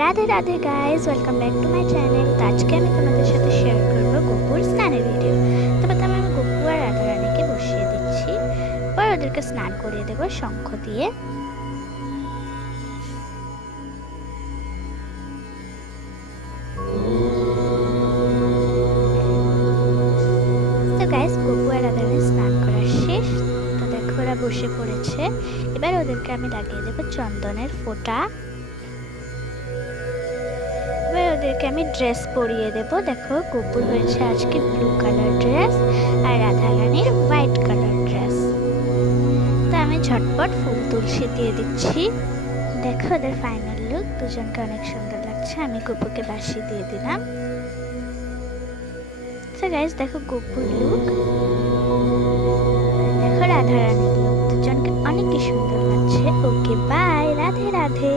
Radhe Radhe guys, welcome back to my channel. তো আজকে আমি তোমাদের সাথে শেয়ার করবো গপুর স্নানের ভিডিও। তো প্রথমে আমি গপু আর রাধা রানীকে বসিয়ে দিচ্ছি, পর ওদেরকে স্নান করিয়ে দেবো শঙ্খ দিয়ে। তো গাইস, গপু আর রাধা রানী স্নান করা শেষ। তো দেখো ওরা বসে পড়েছে। এবার ওদেরকে আমি লাগিয়ে দেবো চন্দনের ফোঁটা। এবার ওদেরকে আমি ড্রেস পরিয়ে দেব। দেখো গপুর হয়েছে আজকে ব্লু কালার ড্রেস আর রাধা রানীর হোয়াইট কালার ড্রেস। তো আমি ঝটপট ফুল তুলসী দিয়ে দিচ্ছি। দেখো ওদের ফাইনাল লুক, দুজনকে অনেক সুন্দর লাগছে। আমি গপুকে বাসি দিয়ে দিলাম। তো গাইস দেখো গপুর লুক, দেখো রাধা রানীর লুক, দুজনকে অনেকই সুন্দর লাগছে। Okay bye, Radhe Radhe.